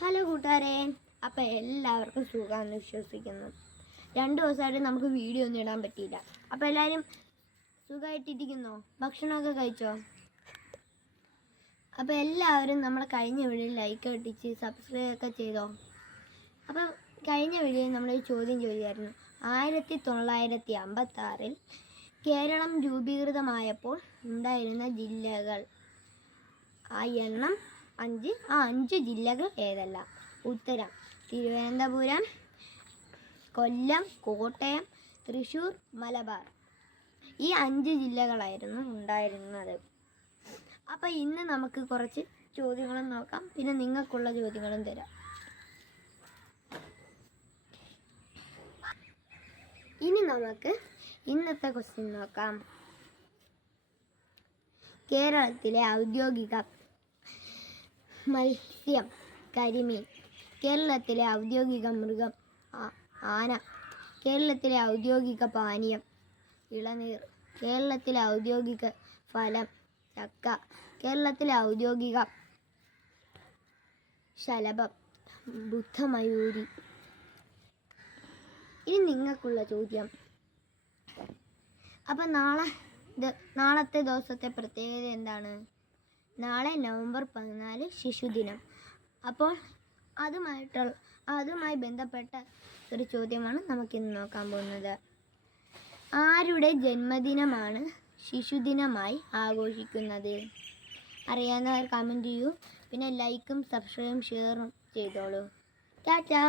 Hello കൂട്ടുകാരെ, അപ്പോൾ എല്ലാവർക്കും സുഖമാണെന്ന് വിശ്വസിക്കുന്നു. 2 ദിവസമായിട്ട് നമുക്ക് വീഡിയോ ഒന്നും ഇടാൻ പറ്റിയില്ല. അപ്പോൾ എല്ലാവരും സുഖമായിട്ടിരിക്കുന്നോ? ഭക്ഷണമൊക്കെ കഴിച്ചോ? അപ്പോൾ എല്ലാവരും നമ്മളെ കഴിഞ്ഞ വീഡിയോയിൽ ലൈക്ക് അടിച്ച് സബ്സ്ക്രൈബ് ഒക്കെ ചെയ്തോ? അപ്പോൾ കഴിഞ്ഞ വീഡിയോയിൽ നമ്മളൊരു ചോദ്യം ചോദിച്ചായിരുന്നു. 1956 കേരളം രൂപീകൃതമായപ്പോൾ ഉണ്ടായിരുന്ന ജില്ലകൾ, ആ എണ്ണം 5. ആ 5 ജില്ലകൾ ഏതെല്ലാം? ഉത്തരം: തിരുവനന്തപുരം, കൊല്ലം, കോട്ടയം, തൃശ്ശൂർ, മലബാർ. ഈ 5 ജില്ലകളായിരുന്നു ഉണ്ടായിരുന്നത്. അപ്പോൾ ഇന്ന് നമുക്ക് കുറച്ച് ചോദ്യങ്ങളും നോക്കാം, പിന്നെ നിങ്ങൾക്കുള്ള ചോദ്യങ്ങളും തരാം. ഇനി നമുക്ക് ഇന്നത്തെ ക്വസ്റ്റ്യൻ നോക്കാം. കേരളത്തിലെ ഔദ്യോഗിക മത്സ്യം കരിമീൻ. കേരളത്തിലെ ഔദ്യോഗിക മൃഗം ആന. കേരളത്തിലെ ഔദ്യോഗിക പാനീയം ഇളനീർ. കേരളത്തിലെ ഔദ്യോഗിക ഫലം ചക്ക. കേരളത്തിലെ ഔദ്യോഗിക ശലഭം ബുദ്ധമയൂരി. ഇനി നിങ്ങൾക്കുള്ള ചോദ്യം. അപ്പം നാളത്തെ ദിവസത്തെ പ്രത്യേകത എന്താണ്? നാളെ നവംബർ 14 ശിശുദിനം. അപ്പോൾ അതുമായി ബന്ധപ്പെട്ട ഒരു ചോദ്യമാണ് നമുക്കിന്ന് നോക്കാൻ പോകുന്നത്. ആരുടെ ജന്മദിനമാണ് ശിശുദിനമായി ആഘോഷിക്കുന്നത്? അറിയാവുന്നവർ കമൻറ്റ് ചെയ്യൂ. പിന്നെ ലൈക്കും സബ്സ്ക്രൈബും ഷെയറും ചെയ്തോളൂ. ടാറ്റാ.